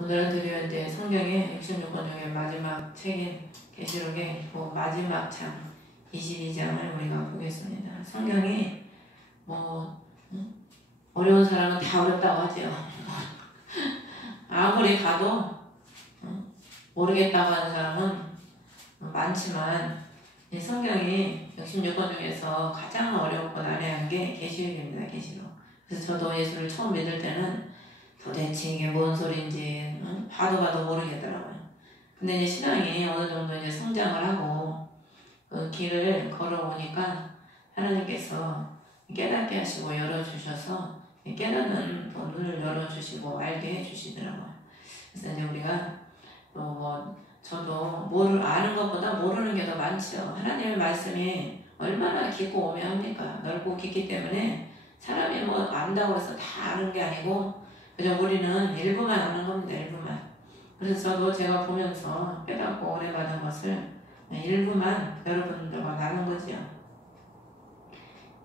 오늘은 드디어 이제 성경의 66권 중에 마지막 책인 계시록의 마지막 장 22장을 우리가 보겠습니다. 성경이 어려운 사람은 다 어렵다고 하죠. 아무리 가도 모르겠다고 하는 사람은 많지만 이 성경이 66권 중에서 가장 어렵고 난해한 게 계시록입니다. 계시록. 그래서 저도 예수를 처음 믿을 때는 도대체 이게 뭔 소리인지 봐도 모르겠더라고요. 근데 이제 신앙이 어느 정도 이제 성장을 하고 그 길을 걸어오니까 하나님께서 깨닫게 하시고 열어주셔서 깨닫는 눈을 열어주시고 알게 해주시더라고요. 그래서 이제 우리가 저도 아는 것보다 모르는 게 더 많죠. 하나님의 말씀이 얼마나 깊고 오묘합니까? 넓고 깊기 때문에 사람이 안다고 해서 다 아는 게 아니고 그냥 우리는 일부만 아는 겁니다. 일부만. 그래서 저도 제가 보면서 깨닫고 오래 받은 것을 일부만 여러분들과 나눈 거죠.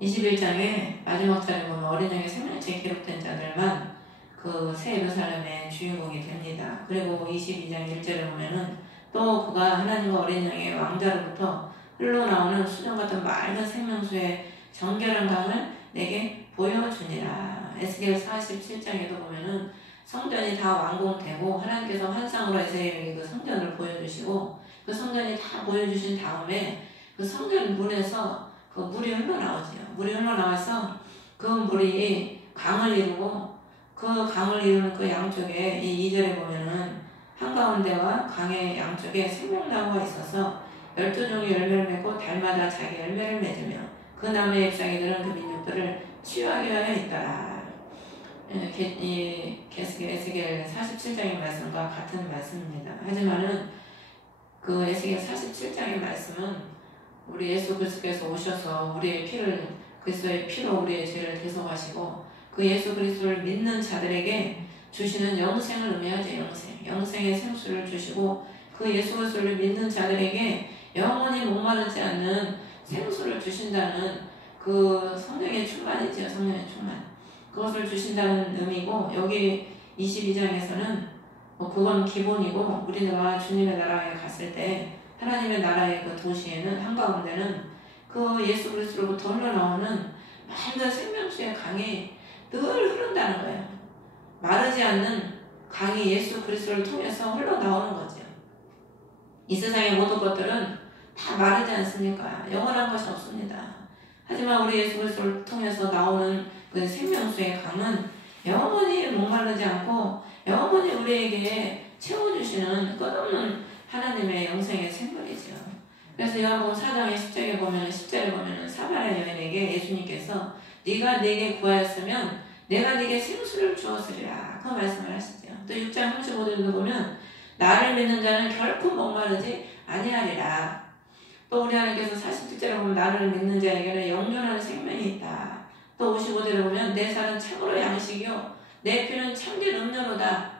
21장에 마지막 절에 보면 어린 양의 생명책에 기록된 자들만 그 새 예루살렘의 주인공이 됩니다. 그리고 22장 1절에 보면은 또 그가 하나님과 어린 양의 왕자로부터 흘러나오는 수정 같은 맑은 생명수의 정결한 강을 내게 보여주니라. 에스겔 47장에도 보면은 성전이 다 완공되고 하나님께서 환상으로 에스겔에게 그 성전을 보여주시고 그 성전이 다 보여주신 다음에 그 성전 문에서 그 물이 흘러나오지요. 물이 흘러나와서 그 물이 강을 이루고 그 강을 이루는 그 양쪽에 이 2절에 보면은 한가운데와 강의 양쪽에 생명나무가 있어서 12종의 열매를 맺고 달마다 자기 열매를 맺으며 그 나무의 잎사귀들은 그 민족들을 치유하게 하여 있더라. 에스겔 47장의 말씀과 같은 말씀입니다. 하지만은 그 에스겔 47장의 말씀은 우리 예수 그리스도께서 오셔서 우리의 피를 그리스도의 피로 우리의 죄를 대속하시고 그 예수 그리스도를 믿는 자들에게 주시는 영생을 의미하죠. 영생의 생수를 주시고 그 예수 그리스도를 믿는 자들에게 영원히 목마르지 않는 생수를 주신다는 그 성령의 충만이죠. 성령의 충만. 그것을 주신다는 의미고 여기 22장에서는 그건 기본이고 우리가 주님의 나라에 갔을 때 하나님의 나라의 그 도시에는 한가운데는 그 예수 그리스도로부터 흘러나오는 맑은 생명수의 강이 늘 흐른다는 거예요. 마르지 않는 강이 예수 그리스도를 통해서 흘러나오는 거죠. 이 세상의 모든 것들은 다 마르지 않습니까? 영원한 것이 없습니다. 하지만 우리 예수 그리스도를 통해서 나오는 그 생명수의 강은 영원히 목마르지 않고 영원히 우리에게 채워주시는 끝없는 하나님의 영생의 생물이죠. 그래서 요한복음 4장의 10절에 보면 사마리아 여인에게 예수님께서 네가 내게 구하였으면 내가 네게 생수를 주었으리라 그 말씀을 하시죠. 또 6장 35절도 보면 나를 믿는 자는 결코 목마르지 아니하리라. 또 우리 하나님께서 47절에 보면 나를 믿는 자에게는 영원한 생명이 있다. 또 55절에 보면 내 살은 참으로 양식이요 내 피는 참된 음료로다.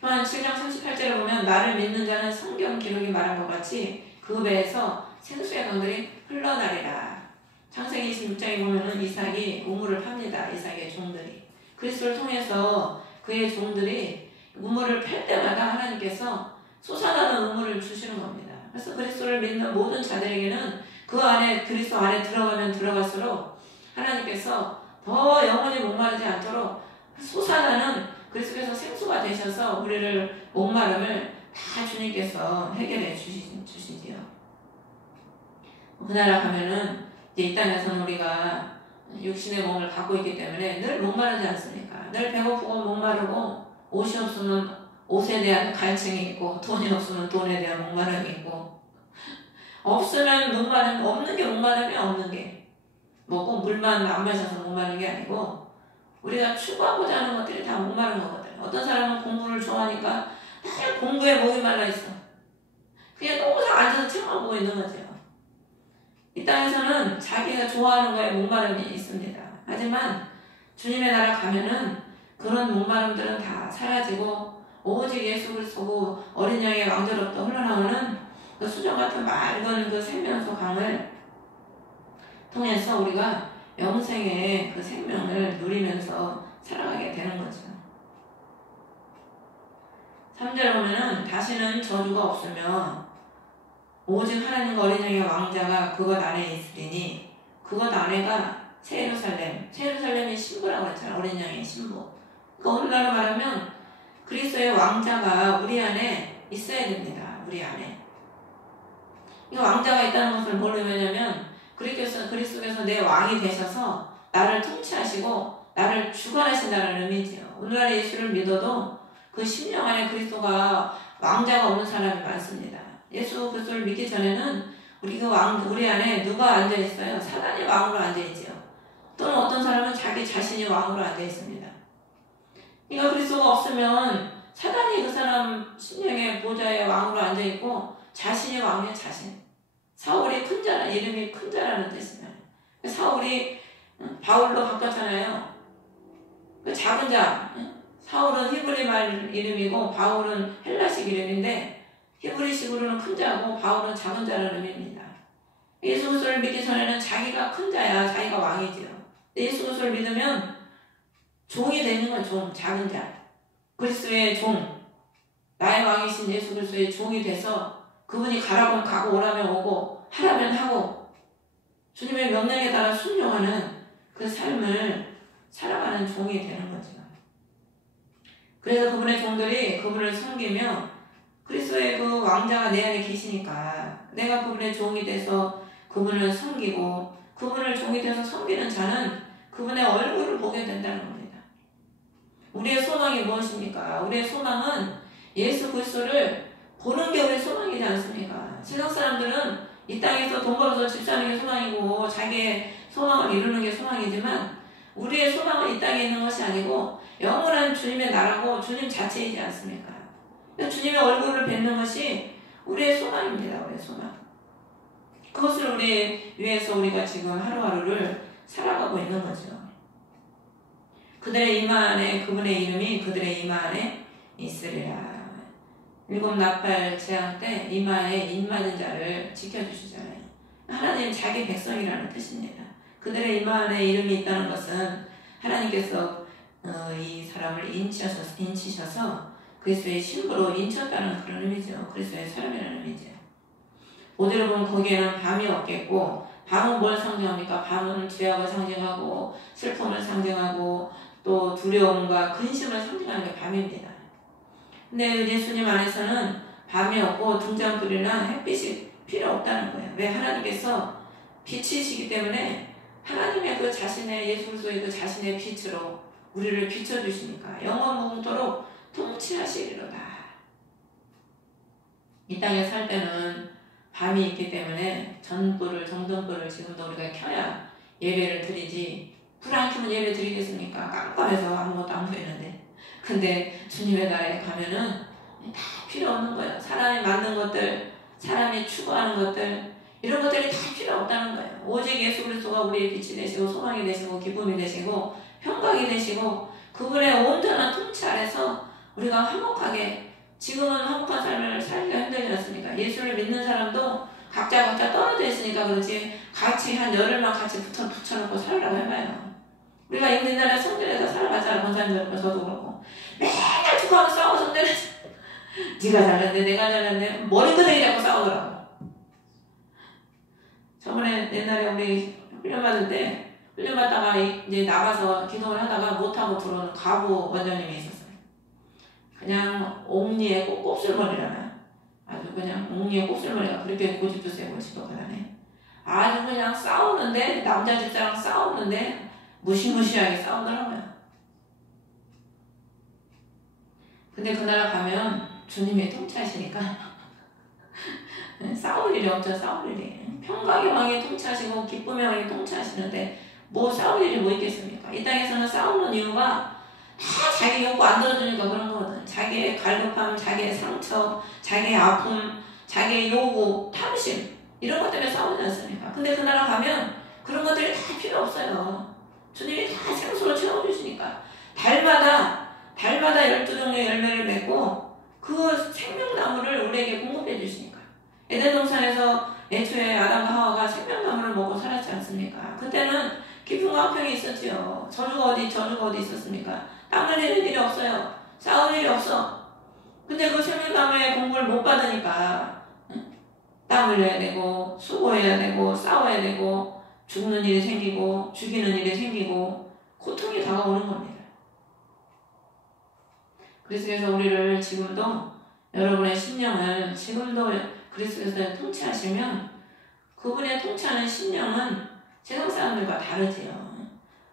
또한 7장 38절에 보면 나를 믿는 자는 성경 기록이 말한 것 같이 그 배에서 생수의 강들이 흘러나리라. 창세기 26장에 보면은 이삭이 우물을 팝니다. 이삭의 종들이 그리스도를 통해서 그의 종들이 우물을 팰 때마다 하나님께서 솟아나는 우물을 주시는 겁니다. 그래서 그리스도를 믿는 모든 자들에게는 그 안에 그리스도 안에 들어가면 들어갈수록 하나님께서 더 영원히 목마르지 않도록 솟아나는 그리스도께서 생수가 되셔서 우리를 목마름을 다 주님께서 해결해 주시지요. 그 나라 가면은 이제 이 땅에서는 우리가 육신의 몸을 갖고 있기 때문에 늘 목마르지 않습니까? 늘 배고프고 목마르고 옷이 없으면 옷에 대한 갈증이 있고 돈이 없으면 돈에 대한 목마름이 있고 없으면 목마름 없는 게 목마름이 없는 게 꼭 물만 안 마셔서 목마른 게 아니고 우리가 추구하고자 하는 것들이 다 목마른 거거든. 어떤 사람은 공부를 좋아하니까 그냥 공부에 목이 말라 있어. 그냥 항상 앉아서 책만 보고 있는 거죠. 이 땅에서는 자기가 좋아하는 거에 목마름이 있습니다. 하지만 주님의 나라 가면은 그런 목마름들은 다 사라지고 오직 예수 그리스도 어린 양의 왕자로부터 흘러나오는 그 수정 같은 맑은 그 생명수 강을 통해서 우리가 영생의 그 생명을 누리면서 살아가게 되는 거죠. 3절에 보면은 다시는 저주가 없으며 오직 하나님과 어린 양의 왕자가 그것 안에 있으리니 그것 안에가 새 예루살렘, 새 예루살렘이 신부라고 했잖아. 어린 양의 신부. 그러니까 오늘날로 말하면 그리스도의 왕자가 우리 안에 있어야 됩니다. 우리 안에. 이 왕자가 있다는 것을 뭘로 의미하냐면 그리스도께서 내 왕이 되셔서 나를 통치하시고 나를 주관하신다는 의미지요. 오늘날 예수를 믿어도 그 심령 안에 그리스도가 왕자가 오는 사람이 많습니다. 예수 그리스도를 믿기 전에는 우리 안에 누가 앉아 있어요? 사단이 왕으로 앉아 있지요. 또는 어떤 사람은 자기 자신이 왕으로 앉아 있습니다. 그러니까 그리스도가 없으면 사단이 그 사람 심령의 보좌의 왕으로 앉아 있고 자신이 왕이야 자신. 사울이 큰 자라 이름이 큰 자라는 뜻이에요. 사울이 바울로 바꿨잖아요. 그 작은 자. 사울은 히브리 말 이름이고 바울은 헬라식 이름인데 히브리식으로는 큰 자고 바울은 작은 자라는 의미입니다. 예수 그리스도를 믿기 전에는 자기가 큰 자야, 자기가 왕이지요. 예수 그리스도를 믿으면 종이 되는 건 종, 작은 자. 그리스도의 종, 나의 왕이신 예수 그리스도의 종이 돼서 그분이 가라면 가고 오라면 오고 하라면 하고 주님의 명령에 따라 순종하는 그 삶을 살아가는 종이 되는 거죠. 그래서 그분의 종들이 그분을 섬기며 그리스도의 그 왕자가 내 안에 계시니까 내가 그분의 종이 돼서 그분을 섬기고 그분을 종이 돼서 섬기는 자는 그분의 얼굴을 보게 된다는 겁니다. 우리의 소망이 무엇입니까? 우리의 소망은 예수 그리스도를 보는 게 우리의 소망이지 않습니까? 세상 사람들은 이 땅에서 돈 벌어서 집 사는 게 소망이고 자기의 소망을 이루는 게 소망이지만 우리의 소망은 이 땅에 있는 것이 아니고 영원한 주님의 나라고 주님 자체이지 않습니까? 주님의 얼굴을 뵙는 것이 우리의 소망입니다. 우리의 소망. 그것을 우리 위해서 우리가 지금 하루하루를 살아가고 있는 거죠. 그들의 이마 안에 그분의 이름이 그들의 이마 안에 있으리라. 7 나팔 재앙 때 이마에 인 맞은 자를 지켜주시잖아요. 하나님 자기 백성이라는 뜻입니다. 그들의 이마 안에 이름이 있다는 것은 하나님께서 이 사람을 인치셔서 그리스도의 신부로 인쳤다는 그런 의미죠. 그리스도의 사람이라는 의미죠. 5절을 보면 거기에는 밤이 없겠고 밤은 뭘 상징합니까? 밤은 죄악을 상징하고 슬픔을 상징하고 또 두려움과 근심을 상징하는 게 밤입니다. 근데 예수님 안에서는 밤이 없고 등잔불이나 햇빛이 필요 없다는 거예요. 왜? 하나님께서 빛이시기 때문에 하나님의 그 자신의 예수 그리스도의 그 자신의 빛으로 우리를 비춰주시니까 영원무궁토록 통치하시리로다. 이 땅에 살 때는 밤이 있기 때문에 정등불을 지금도 우리가 켜야 예배를 드리지 불 안 켜면 예배 드리겠습니까? 깜깜해서 아무것도 안 보이는데. 근데 주님의 나라에 가면은 다 필요 없는 거예요. 사람이 만든 것들, 사람이 추구하는 것들 이런 것들이 다 필요 없다는 거예요. 오직 예수 그리스도가 우리의 빛이 되시고 소망이 되시고 기쁨이 되시고 평강이 되시고 그분의 온전한 통치 아래서 우리가 화목하게 지금은 화목한 삶을 살기가 힘들지 않습니까? 예수를 믿는 사람도 각자 떨어져 있으니까 그렇지 같이 한 열흘만 같이 붙여놓고 살으라고 해봐요. 우리가 옛날에 성전에서 살아봤잖아. 권사님들 저도 그렇고 맨날 축구하고 싸워서 성전에서 네가 잘났네 내가 잘났네 머리끄댕이 잡고 싸우더라고. 저번에 옛날에 우리 훈련 받을 때 훈련 받다가 이제 나가서 기도를 하다가 못하고 들어오는 가부 원장님이 있었어요. 그냥 옥리에 곱슬머리라나 아주 그냥 옥리에 곱슬머리가 그렇게 고집도 세고 지독하다네. 아주 그냥 싸우는데 남자 집사랑 싸우는데 무시무시하게 싸우더라고요. 근데 그날 가면 주님이 통치하시니까 싸울 일이 없죠. 싸울 일이. 평강의 왕이 통치하시고 기쁨의 왕이 통치하시는데 뭐 싸울 일이 뭐 있겠습니까? 이 땅에서는 싸우는 이유가 다 자기 욕구 안 들어주니까 그런 거거든. 자기의 갈급함, 자기의 상처, 자기의 아픔, 자기의 요구, 탐심 이런 것 때문에 싸우지 않습니까? 근데 그 나라 가면 그런 것들이 다 필요 없어요. 주님이 다 생수로 채워주시니까 달마다 12종류의 열매를 맺고 그 생명나무를 우리에게 공급해 주시니까. 에덴 동산에서 애초에 아담과 하와가 생명나무를 먹고 살았지 않습니까? 그때는 기쁨과 화평이 있었지요. 저주가 어디 있었습니까? 땀 흘리는 일이 없어요. 싸울 일이 없어. 근데 그 생명나무의 공부를 못 받으니까 땀 흘려야 되고 수고해야 되고 싸워야 되고 죽는 일이 생기고 죽이는 일이 생기고 고통이 다가오는 겁니다. 그리스도께서 우리를 지금도 여러분의 심령을 지금도 그리스도께서 통치하시면 그분의 통치하는 심령은 세상 사람들과 다르지요.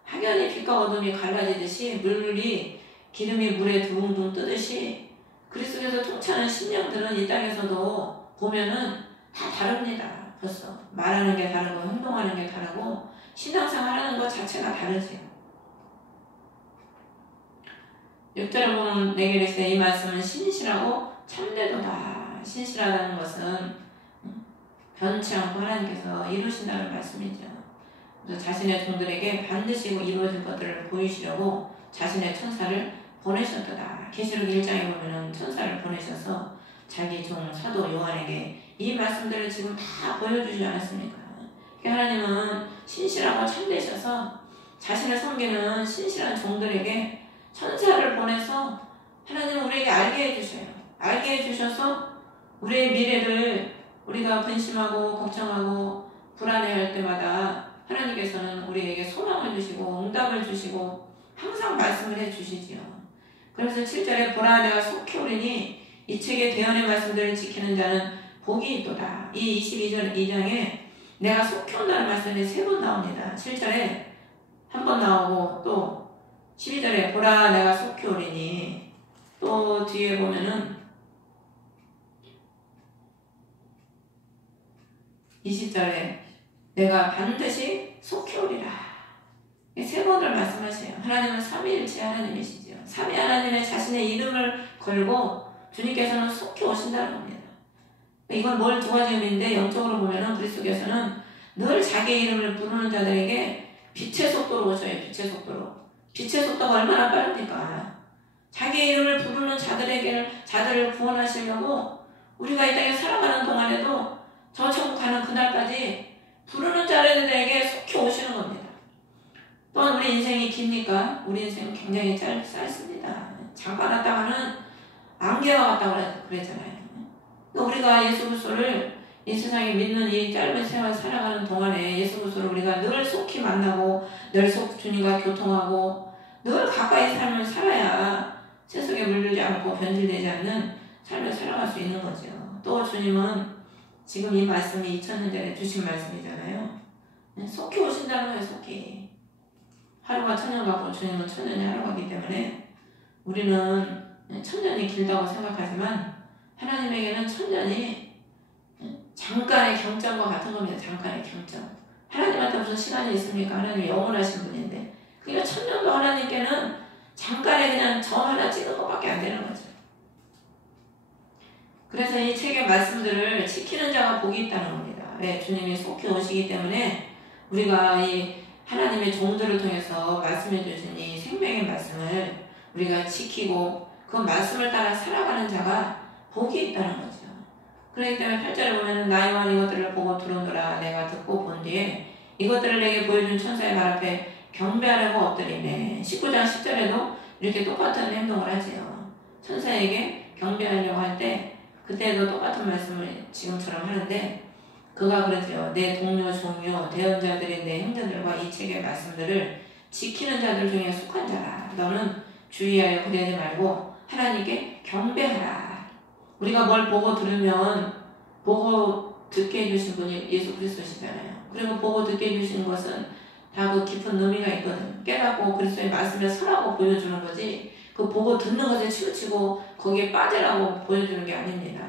확연히 빛과 어둠이 갈라지듯이 물이 기름이 물에 둥둥 뜨듯이 그리스도께서 통치하는 심령들은 이 땅에서도 보면은 다 다릅니다. 벌써 말하는 게 다르고 행동하는 게 다르고 신앙생활 하는 것 자체가 다르지요. 6절에 보면 내게 이르시되 이 말씀은 신실하고 참되도다. 신실하다는 것은 변치 않고 하나님께서 이루신다는 말씀이죠. 그래서 자신의 종들에게 반드시 이루어질 것들을 보이시려고 자신의 천사를 보내셨도다. 계시록 1장에 보면 천사를 보내셔서 자기 종 사도 요한에게 이 말씀들을 지금 다 보여주지 않았습니까? 하나님은 신실하고 참되셔서 자신을 섬기는 신실한 종들에게 천사를 보내서 하나님은 우리에게 알게 해주셔요. 알게 해주셔서 우리의 미래를 우리가 근심하고 걱정하고 불안해할 때마다 하나님께서는 우리에게 소망을 주시고 응답을 주시고 항상 말씀을 해주시지요. 그래서 7절에 보라 내가 속히 오리니 이 책의 대언의 말씀들을 지키는 자는 복이 있도다. 이 22절 2장에 내가 속히 온다는 말씀이 3번 나옵니다. 7절에 한 번 나오고 또 12절에 보라 내가 속히 오리니 또 뒤에 보면은 20절에 내가 반드시 속히 오리라. 3번을 말씀하세요. 하나님은 삼위일체 하나님이시죠. 삼위 하나님의 자신의 이름을 걸고 주님께서는 속히 오신다는 겁니다. 이건 뭘 두 가지 의미인데 영적으로 보면은 그리스도께서는 늘 자기의 이름을 부르는 자들에게 빛의 속도로 오셔요. 빛의 속도로. 빛의 속도가 얼마나 빠릅니까? 자기의 이름을 부르는 자들을 구원하시려고 우리가 이 땅에 살아가는 동안에도 저 천국 가는 그날까지 부르는 자들에게 속히 오시는 겁니다. 또한 우리 인생이 깁니까? 우리 인생은 굉장히 짧습니다. 잠깐 왔다가는 안개와 같다고 그랬잖아요. 우리가 예수 그리스도를 이 세상에 믿는 이 짧은 생활 살아가는 동안에 예수 그리스도를 우리가 늘 속히 만나고 늘 주님과 교통하고 늘 가까이 삶을 살아야 세속에 물들지 않고 변질되지 않는 삶을 살아갈 수 있는 거죠. 또 주님은 지금 이 말씀이 2000년 전에 주신 말씀이잖아요. 속히 오신다는 거예요. 속히. 하루가 천년 같고 주님은 천년이 하루가기 때문에 우리는 천년이 길다고 생각하지만 하나님에게는 천년이 잠깐의 경점과 같은 겁니다. 잠깐의 경점. 하나님한테 무슨 시간이 있습니까? 하나님이 영원하신 분인데 그러니까 천년도 하나님께는 잠깐의 그냥 점 하나 찍은 것밖에 안 되는 거죠. 그래서 이 책의 말씀들을 지키는 자가 복이 있다는 겁니다. 왜? 주님이 속히 오시기 때문에 우리가 이 하나님의 종들을 통해서 말씀해 주신 이 생명의 말씀을 우리가 지키고 그 말씀을 따라 살아가는 자가 복이 있다는 거죠. 그렇기 때문에 8절에 보면 나 요한 이것들을 보고 들어오노라. 내가 듣고 본 뒤에 이것들을 내게 보여준 천사의 말 앞에 경배하려고 엎드리네. 19장 10절에도 이렇게 똑같은 행동을 하지요. 천사에게 경배하려고 할 때 그때도 똑같은 말씀을 지금처럼 하는데 그가 그러죠. 내 동료, 종료, 대언자들인 내 형제들과 이 책의 말씀들을 지키는 자들 중에 속한 자라. 너는 주의하여 그러지 말고 하나님께 경배하라. 우리가 뭘 보고 들으면 보고 듣게 해주신 분이 예수 그리스도시잖아요. 그리고 보고 듣게 해주신 것은 다 그 깊은 의미가 있거든. 깨닫고 그리스도의 말씀에 서라고 보여주는 거지 그 보고 듣는 것에 치우치고 거기에 빠지라고 보여주는 게 아닙니다.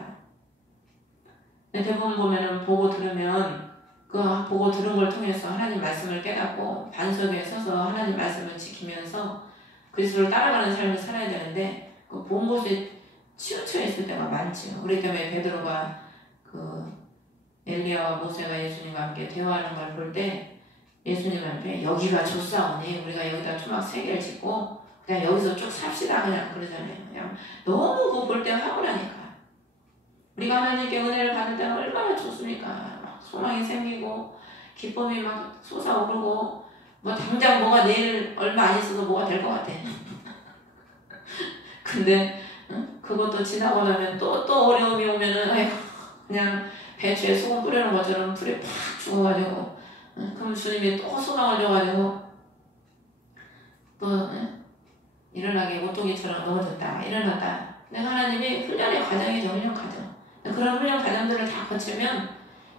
대부분 보면은 보고 들으면 그 보고 들은 걸 통해서 하나님 말씀을 깨닫고 반석에 서서 하나님 말씀을 지키면서 그리스도를 따라가는 삶을 살아야 되는데 그 본 곳에 치우쳐 있을 때가 많죠. 그렇기 때문에 베드로가 그 엘리야와 모세가 예수님과 함께 대화하는 걸 볼 때 예수님한테 여기가 좋사오니 우리가 여기다 초막 3개를 짓고 그냥 여기서 쭉 삽시다 그냥 그러잖아요. 그냥 너무 그거 볼 때 화가 나니까. 우리가 하나님께 은혜를 받을 때는 얼마나 좋습니까? 막 소망이 생기고 기쁨이 막 솟아오르고 뭐 당장 뭐가 내일 얼마 안 있어도 뭐가 될 것 같아. 근데 그것도 지나고 나면 또 어려움이 오면은 아이고 그냥 배추에 소금 뿌려놓은 것처럼 불에 팍 죽어가지고 그럼 주님이 또 소망을 줘가지고 또 일어나게 오뚜기처럼 넘어졌다 일어났다. 내가 하나님이 훈련의 과정이죠. 훈련 과정. 그런 훈련 과정들을 다 거치면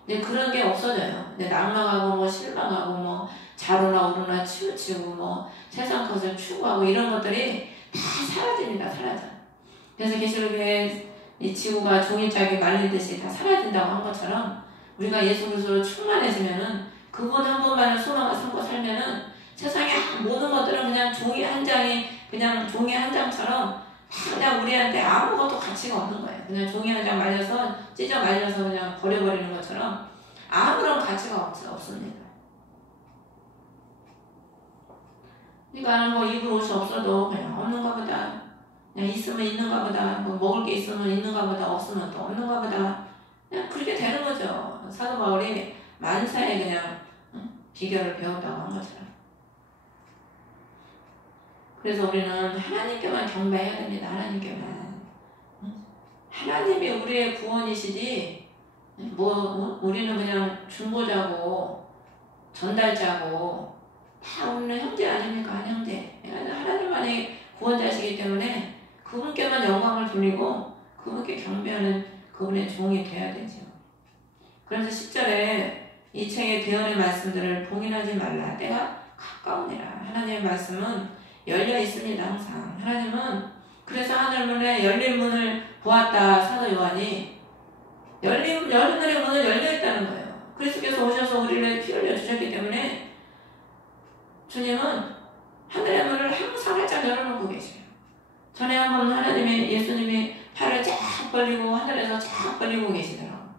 이제 그런 게 없어져요. 이제 낙망하고 뭐 실망하고 뭐 자로나 오르나 치우치고 뭐 세상 것을 추구하고 이런 것들이 다 사라집니다. 사라져. 그래서 계시록에 이 지구가 종이짝이 말리듯이 다 사라진다고 한 것처럼 우리가 예수 그리스도로 충만해지면은 그분 한 분만을 소망을 삼고 살면은 세상의 모든 것들은 그냥 종이 한 장이 그냥 종이 한 장처럼 그냥 우리한테 아무것도 가치가 없는 거예요. 그냥 종이 한 장 말려서 찢어 말려서 그냥 버려버리는 것처럼 아무런 가치가 없습니다. 그러니까 뭐 입을 옷이 없어도 그냥 없는가 보다. 그냥 있으면 있는가 보다. 뭐 먹을 게 있으면 있는가 보다. 없으면 또 없는가 보다. 그냥 그렇게 되는 거죠. 사도 바울이 만사에 그냥 비결을 배웠다고 한 것처럼. 그래서 우리는 하나님께만 경배해야 됩니다. 하나님께만. 하나님이 우리의 구원이시지 뭐 우리는 그냥 중보자고 전달자고 다 우리는 형제 아닙니까? 한 형제. 하나님만이 구원자시기 때문에 그분께만 영광을 돌리고 그분께 경배하는 그분의 종이 돼야 되죠. 그래서 10절에 이 책의 대언의 말씀들을 봉인하지 말라. 때가 가까우니라. 하나님의 말씀은 열려 있습니다. 항상. 하나님은 그래서 하늘문에 열린 문을 보았다. 사도 요한이 하늘의 문은 열려 있다는 거예요. 그리스도께서 오셔서 우리를 피 흘려 주셨기 때문에 주님은 하늘의 문을 항상 활짝 열어놓고 계셔요. 전에 한번 예수님이 팔을 쫙 벌리고 하늘에서 쫙 벌리고 계시더라고요.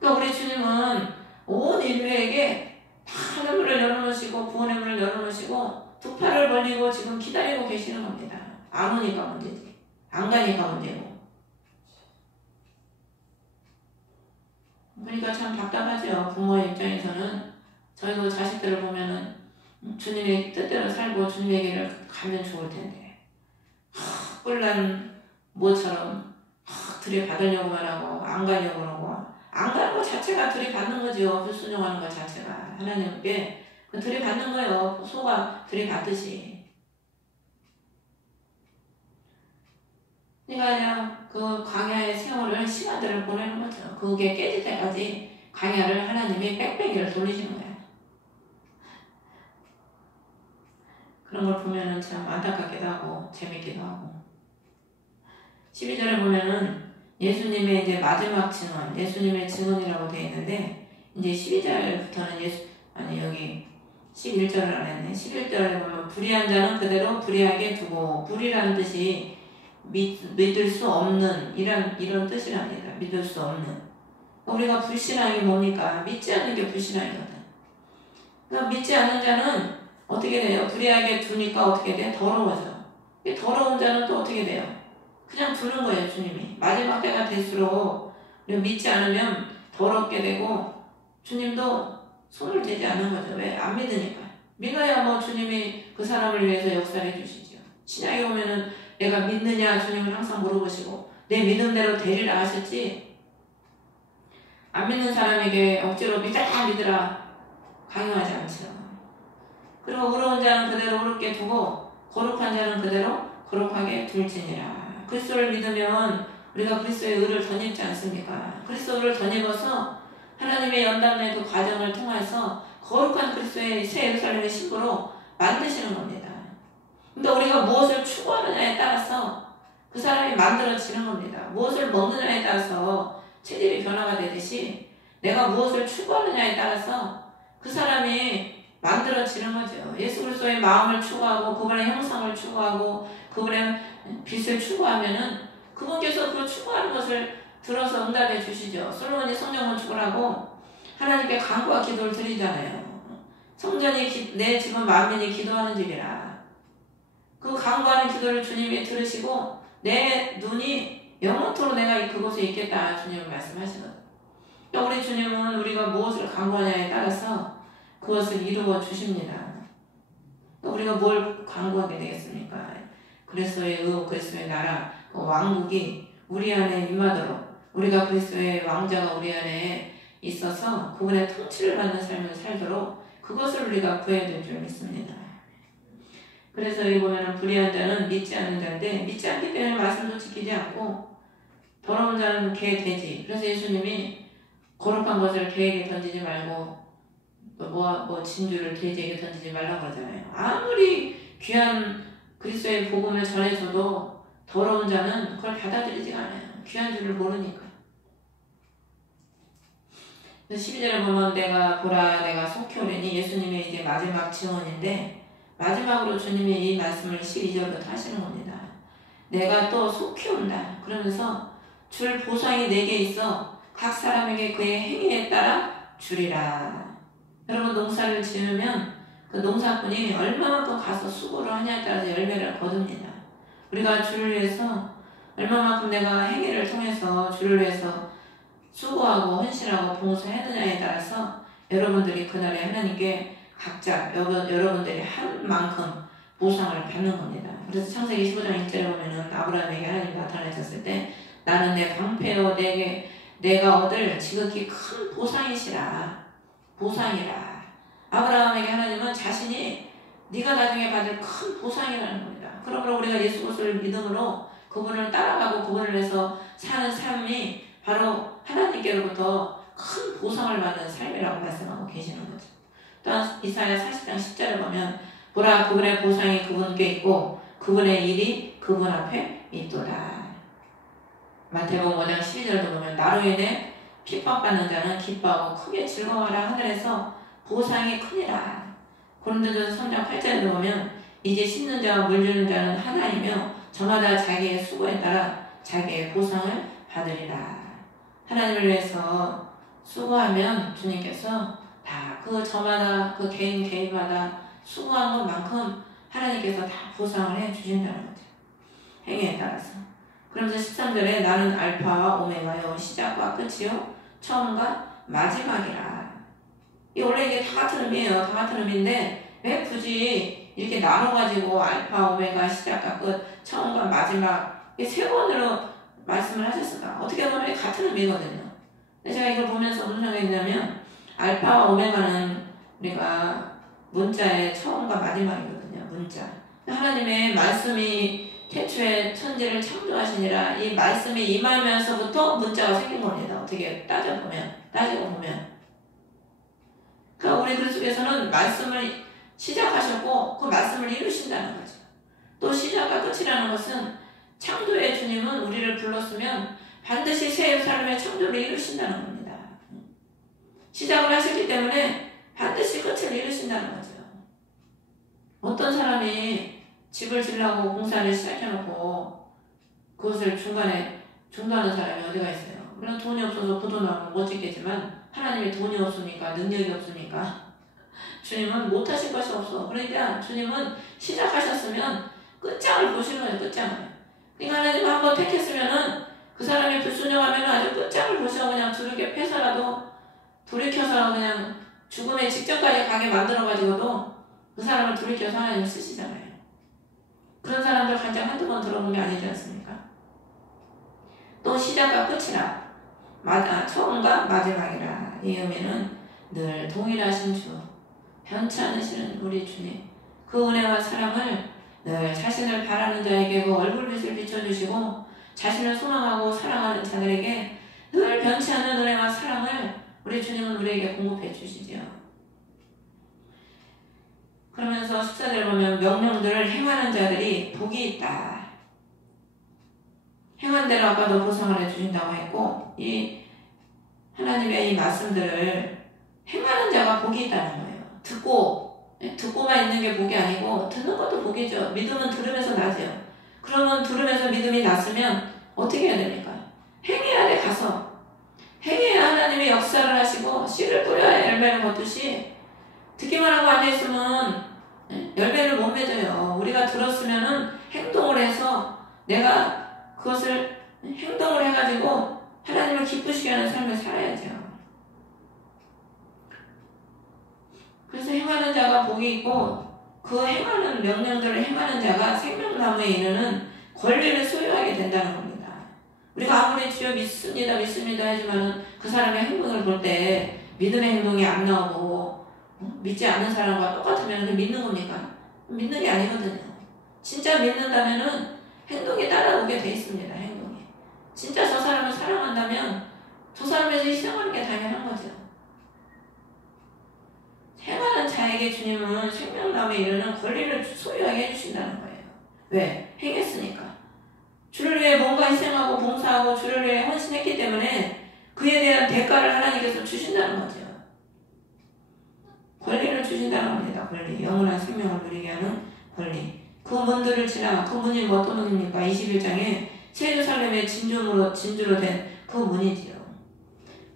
또 우리 주님은 온 인류에게 다 하늘문을 열어놓으시고 구원의 문을 열어놓으시고 두 팔을 벌리고 지금 기다리고 계시는 겁니다. 안 오니까 문제지. 안 가니까 문제고. 그러니까 참 답답하죠. 부모의 입장에서는. 저희도 자식들을 보면은 주님의 뜻대로 살고 주님의 길을 가면 좋을 텐데 뿔난 모처럼 들이받으려고만 하고 안 가려고 하고 안 가는 것 자체가 들이받는 거죠. 불순종하는 것 자체가 하나님께 들이받는 거예요. 소가 들이받듯이. 그러니까 그냥 그 광야의 세월을 시간들을 보내는 거죠. 그게 깨질 때까지 광야를 하나님이 빽빽이를 돌리시는 거예요. 그런 걸 보면은 참 안타깝기도 하고 재밌기도 하고. 12절에 보면은 예수님의 이제 마지막 증언, 예수님의 증언이라고 되어 있는데 이제 12절부터는 여기 11절을 안 했네. 11절에 보면 불의한 자는 그대로 불의하게 두고, 불의라는 뜻이 믿을 수 없는 이런 뜻이랍니다. 믿을 수 없는. 우리가 불신앙이 뭡니까? 믿지 않는 게 불신앙이거든. 그러니까 믿지 않는 자는 어떻게 돼요? 불의하게 두니까 어떻게 돼? 더러워져. 더러운 자는 또 어떻게 돼요? 그냥 두는 거예요, 주님이. 마지막 때가 될수록 우리가 믿지 않으면 더럽게 되고 주님도 손을 대지 않는 거죠. 왜? 안 믿으니까. 믿어야 뭐 주님이 그 사람을 위해서 역사를 해주시죠. 신약에 오면은 내가 믿느냐 주님은 항상 물어보시고 내 믿음대로 되리라 하셨지, 안 믿는 사람에게 억지로 믿으라 강요하지 않죠. 그리고 의로운 자는 그대로 의롭게 두고 거룩한 자는 그대로 거룩하게 둘지니라. 그리스도를 믿으면 우리가 그리스도의 의를 덧입지 않습니까? 그리스도의 의를 덧입어서 하나님의 연단의 그 과정을 통해서 거룩한 그리스도의 새 예루살렘의 신부로 만드시는 겁니다. 근데 우리가 무엇을 추구하느냐에 따라서 그 사람이 만들어지는 겁니다. 무엇을 먹느냐에 따라서 체질이 변화가 되듯이 내가 무엇을 추구하느냐에 따라서 그 사람이 만들어지는 거죠. 예수 그리스도의 마음을 추구하고 그분의 형상을 추구하고 그분의 빛을 추구하면은 그분께서 그 추구하는 것을 들어서 응답해 주시죠. 솔로몬이 성전 건축을 하고 하나님께 간구와 기도를 드리잖아요. 성전이 내 지금 만민이 기도하는 집이라. 그 간구하는 기도를 주님이 들으시고 내 눈이 영원토록 내가 그곳에 있겠다 주님은 말씀하시거든요. 우리 주님은 우리가 무엇을 간구하냐에 따라서 그것을 이루어 주십니다. 우리가 뭘 간구하게 되겠습니까? 그리스도의 의, 그리스도의 나라, 그 왕국이 우리 안에 임하도록 우리가 그리스도의 왕자가 우리 안에 있어서 그분의 통치를 받는 삶을 살도록 그것을 우리가 구해야 될 줄 믿습니다. 그래서 여기 보면은 불의한 자는 믿지 않는 자인데 믿지 않기 때문에 말씀도 지키지 않고 더러운 자는 개, 돼지. 그래서 예수님이 거룩한 것을 개에게 던지지 말고 진주를 돼지에게 던지지 말라고 하잖아요. 아무리 귀한 그리스도의 복음을 전해줘도 더러운 자는 그걸 받아들이지가 않아요. 귀한 줄을 모르니까. 12절에 보면 내가 속히 오려니 예수님의 이제 마지막 증언인데 마지막으로 주님이 이 말씀을 12절부터 하시는 겁니다. 내가 또 속히 온다. 그러면서 줄 보상이 4개 있어 각 사람에게 그의 행위에 따라 주리라. 여러분 농사를 지으면 그 농사꾼이 얼마만큼 가서 수고를 하냐에 따라서 열매를 거둡니다. 우리가 주를 위해서 얼마만큼 내가 행위를 통해서 주를 위해서 수고하고 헌신하고 봉사했느냐에 따라서 여러분들이 그날에 하나님께 각자 여러분들이 한 만큼 보상을 받는 겁니다. 그래서 창세기 15장 1절에 보면은 아브라함에게 하나님이 나타나셨을 때 나는 내 방패여 내가 얻을 지극히 큰 보상이시라. 보상이라. 아브라함에게 하나님은 자신이 네가 나중에 받을 큰 보상이라는 겁니다. 그러므로 우리가 예수 그리스도를 믿음으로 그분을 따라가고 그분을 위해서 사는 삶이 바로 하나님께로부터 큰 보상을 받는 삶이라고 말씀하고 계시는 거죠. 또한 이사야 40장 10절을 보면 보라 그분의 보상이 그분께 있고 그분의 일이 그분 앞에 있도다. 마태복음 5장 12절도 보면 나로 인해 핍박받는 자는 기뻐하고 크게 즐거워하라. 하늘에서 보상이 크니라. 고린도전서 3장 8절에 보면 이제 씻는 자와 물 주는 자는 하나이며 저마다 자기의 수고에 따라 자기의 보상을 받으리라. 하나님을 위해서 수고하면 주님께서 다 저마다 그 개인마다 수고한 것만큼 하나님께서 다 보상을 해 주신다는 거죠. 행위에 따라서. 그러면서 13절에 나는 알파와 오메가요 시작과 끝이요 처음과 마지막이라. 원래 이게 다 같은 의미예요. 다 같은 의미인데 왜 굳이 이렇게 나눠가지고 알파, 오메가, 시작과 끝, 처음과 마지막 이게 3번으로 말씀을 하셨을까? 어떻게 보면 같은 의미거든요. 근데 제가 이걸 보면서 무슨 생각이 드냐면 알파와 오메가는 우리가 문자의 처음과 마지막이거든요. 문자. 하나님의 말씀이 태초에 천지를 창조하시니라 이 말씀이 임하면서부터 문자가 생긴 겁니다. 어떻게 따지고 보면. 그러니까 우리 그리스도께서는 말씀을 시작하셨고 그 말씀을 이루신다는 거죠. 또 시작과 끝이라는 것은 창조의 주님은 우리를 불렀으면 반드시 새 예루살렘의 창조를 이루신다는 겁니다. 시작을 하셨기 때문에 반드시 끝을 이루신다는 거죠. 어떤 사람이 집을 지으려고 공사를 시작해놓고 그것을 중간에 중단하는 사람이 어디가 있어요? 물론 돈이 없어서 부도나면 못 짓겠지만 하나님이 돈이 없으니까 능력이 없으니까 주님은 못하실 것이 없어. 그러니까 주님은 시작하셨으면 끝장을 보시는 거예요. 끝장을. 그러니까 하나님 한번 택했으면은 그 사람이 불순종하면 아주 끝장을 보셔. 그냥 두렵게 패서라도 돌이켜서 그냥 죽음의 직전까지 가게 만들어가지고도 그 사람을 돌이켜서 하나님 쓰시잖아요. 그런 사람들 간장 한두 번 들어본 게 아니지 않습니까? 또 시작과 끝이라 처음과 마지막이라 이 의미는 늘 동일하신 주 변치 않으시는 우리 주님 그 은혜와 사랑을 늘 자신을 바라는 자에게 그 얼굴빛을 비춰주시고 자신을 소망하고 사랑하는 자들에게 늘 변치 않는 은혜와 사랑을 우리 주님은 우리에게 공급해 주시지요. 그러면서 14절 보면 명령들을 행하는 자들이 복이 있다. 행한 대로 아까도 보상을 해주신다고 했고 이 하나님의 이 말씀들을 행하는 자가 복이 있다는 거예요. 듣고만 있는 게 복이 아니고 듣는 것도 복이죠. 믿음은 들으면서 나죠. 그러면 들으면서 믿음이 났으면 어떻게 해야 됩니까? 행해야 돼. 가서 행해야 하나님의 역사를 하시고 씨를 뿌려야 열매를 걷듯이 듣기만 하고 앉아있으면 열매를 못 맺어요. 우리가 들었으면은 행동을 해서 내가 그것을 행동을 해가지고 하나님을 기쁘시게 하는 삶을 살아야죠. 그래서 행하는 자가 복이 있고 그 행하는 명령들을 행하는 자가 생명나무에 이르는 권리를 소유하게 된다는 겁니다. 우리가 아무리 주여 믿습니다 하지만 그 사람의 행동을 볼 때 믿음의 행동이 안 나오고 믿지 않는 사람과 똑같으면 그 믿는 겁니까? 믿는 게 아니거든요. 진짜 믿는다면은 행동이 따라오게 돼 있습니다. 행동이. 진짜 저 사람을 사랑한다면 저 사람에서 희생하는 게 당연한 거죠. 행하는 자에게 주님은 생명나무에 이르는 권리를 소유하게 해주신다는 거예요. 왜? 행했으니까. 주를 위해 뭔가 희생하고 봉사하고 주를 위해 헌신했기 때문에 그에 대한 대가를 하나님께서 주신다는 거죠. 권리를 주신다는 겁니다. 권리. 영원한 생명을 누리게 하는 권리. 그 문들을 지나 그 문이 어떤 문입니까? 21장에 새 예루살렘의 진주로 된 그 문이지요.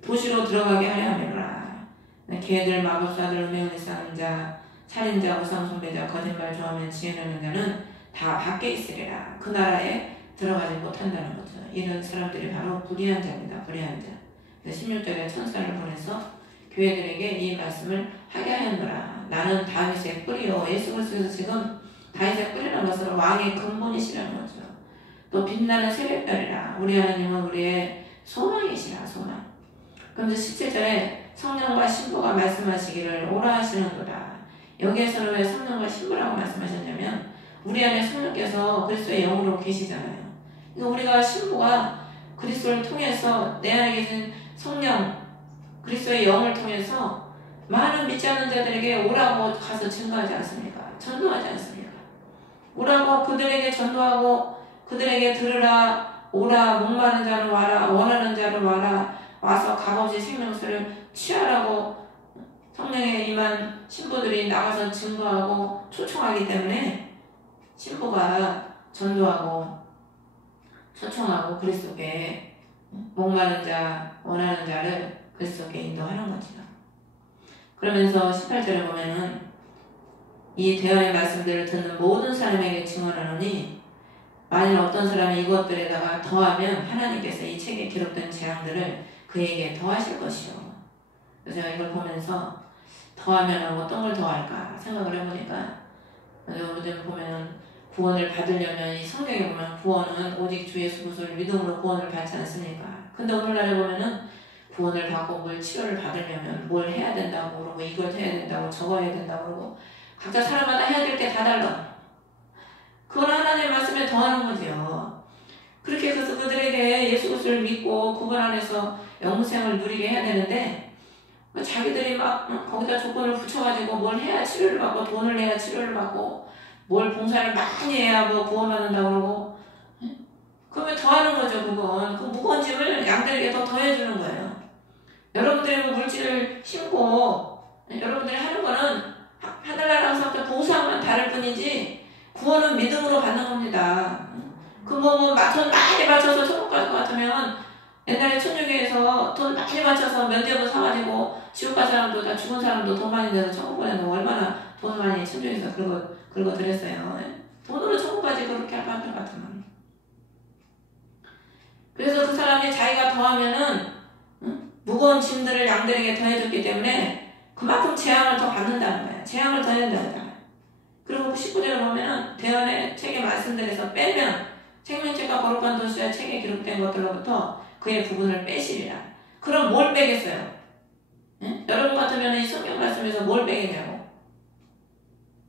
도시로 들어가게 하려 함이라. 개들, 마법사들, 음행을 쌓는 자, 살인자, 우상 숭배자, 거짓말 좋아하면 지혜하는 자는 다 밖에 있으리라. 그 나라에 들어가지 못한다는 거죠. 이런 사람들이 바로 불의한 자입니다. 불의한 자. 16절에 천사를 보내서 교회들에게 이 말씀을 하게 하였노라. 나는 다윗의 뿌리요. 예수 그리스도에서 지금 다윗의 뿌리라는 것은 왕의 근본이시라는 거죠. 또 빛나는 새벽별이라. 우리 하나님은 우리의 소망이시라. 소망. 그럼 17절에 성령과 신부가 말씀하시기를 오라 하시는도다. 여기에서는 왜 성령과 신부라고 말씀하셨냐면 우리 안에 성령께서 그리스도의 영으로 계시잖아요. 그러니까 우리가 신부가 그리스도를 통해서 내 안에 계신 성령 그리스도의 영을 통해서 많은 믿지 않는 자들에게 오라고 가서 증거하지 않습니까? 전도하지 않습니까? 오라고 그들에게 전도하고 그들에게 들으라 오라 목마른 자를 와라 원하는 자를 와라 와서 값없이 생명수를 취하라고 성령에 임한 신부들이 나가서 증거하고 초청하기 때문에 신부가 전도하고 초청하고 그리스도께 목마른 자 원하는 자를 그리스도께 인도하는 거죠. 그러면서 18절에 보면은 이 대화의 말씀들을 듣는 모든 사람에게 증언하노니 만일 어떤 사람이 이것들에다가 더하면 하나님께서 이 책에 기록된 재앙들을 그에게 더하실 것이요. 그래서 제가 이걸 보면서 더하면 어떤 걸 더할까 생각을 해보니까 여러분들 보면 구원을 받으려면 이 성경에 보면 구원은 오직 주 예수 그리스도를 믿음으로 구원을 받지 않습니까? 근데 오늘날에 보면은 구원을 받고 뭘 치료를 받으려면 뭘 해야 된다고 그러고 이걸 해야 된다고 저거 해야 된다고 그러고 각자 사람마다 해야 될 게 다 달라. 그건 하나님의 말씀에 더하는 거죠. 그렇게 해서 그들에게 예수 그리스도를 믿고 그분 안에서 영생을 누리게 해야 되는데 자기들이 막 거기다 조건을 붙여가지고 뭘 해야 치료를 받고 돈을 내야 치료를 받고 뭘 봉사를 많이 해야 뭐 구원받는다고 그러고 그러면 더하는 거죠. 그건 그 무거운 짐을 양들에게 더 더해주는 거예요. 여러분들이 뭐 물질을 심고 여러분들이 하는 거는 하늘나라에서 보상만 다를 뿐이지 구원은 믿음으로 받는 겁니다. 그 돈 많이 맞춰서 천국 갈 것 같으면 옛날에 천주교에서 돈 많이 맞춰서 면제부 사가지고 지옥 갈 사람도 다 죽은 사람도 돈 많이 내서 천국 보내는 얼마나 돈 많이 천주교에서 긁어드렸어요. 돈으로 천국 가지 그렇게 할 것 같으면. 그래서 그 사람이 자기가 더하면은 무거운 짐들을 양들에게 더해줬기 때문에 그만큼 재앙을 더 받는다는 거예요. 재앙을 더해낸다는 그리고 19절에 보면 대언의 책의 말씀들에서 빼면 생명책과 거룩한 도시와 책에 기록된 것들로부터 그의 부분을 빼시리라. 그럼 뭘 빼겠어요? 응? 여러분 같으면 이 성경 말씀에서 뭘 빼겠냐고.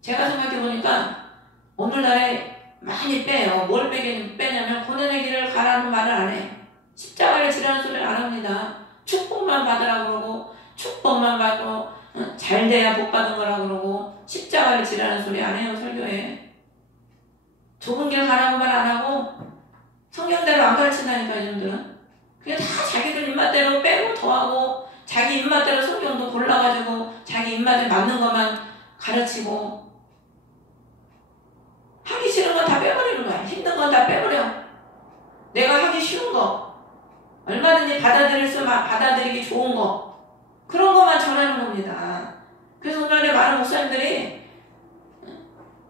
제가 생각해보니까 오늘날에 많이 빼요. 뭘 빼냐면 고난의 길을 가라는 말을 안 해. 십자가를 지라는 소리를 안 합니다. 축복만 받으라고 그러고 축복만 받고 잘 돼야 복 받은 거라고 그러고 십자가를 지라는 소리 안 해요. 설교에. 좁은 길 가라고 말 안 하고 성경대로 안 가르친다니까 이놈들은. 그냥 다 자기들 입맛대로 빼고 더하고 자기 입맛대로 성경도 골라가지고 자기 입맛에 맞는 것만 가르치고 하기 싫은 건 다 빼버리는 거야. 힘든 건 다 빼버려. 내가 하기 쉬운 거 얼마든지 받아들이기 좋은 거 그런 것만 전하는 겁니다. 그래서 오늘날에 많은 목사님들이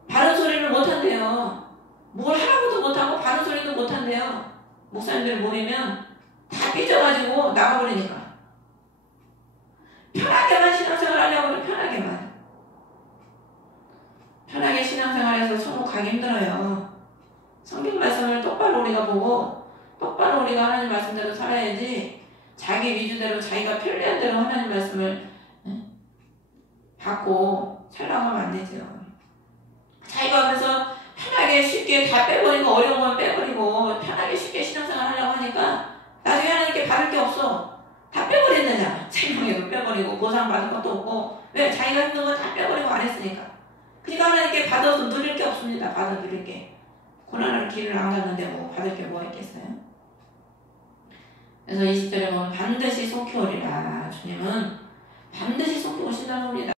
바른 소리를 못한대요. 뭘 하라고도 못하고 바른 소리도 못한대요. 목사님들 모이면 다 삐져가지고 나가버리니까. 편하게만 신앙생활 하려고 그래. 편하게 신앙생활해서 천국 가기 힘들어요. 성경 말씀을 똑바로 우리가 보고 똑바로 우리가 하나님 말씀대로 살아야지 자기 위주대로 자기가 편리한 대로 하나님 말씀을 받고 살라고 하면 안 되죠. 자기가 그래서 편하게 쉽게 다 빼버리고 어려운 건 빼버리고 편하게 쉽게 신앙생활 하려고 하니까 나중에 하나님께 받을 게 없어. 다 빼버린다잖아. 생명에도 빼버리고 보상받을 것도 없고 왜? 자기가 힘든 거 다 빼버리고 안 했으니까. 그러니까 하나님께 받아서 누릴 게 없습니다. 받아 누릴 게. 고난을 길을 안 갔는데 뭐 받을 게 뭐가 있겠어요? 그래서 20절에 보면 반드시 속히 오리라. 주님은 반드시 속히 오신다는 겁니다.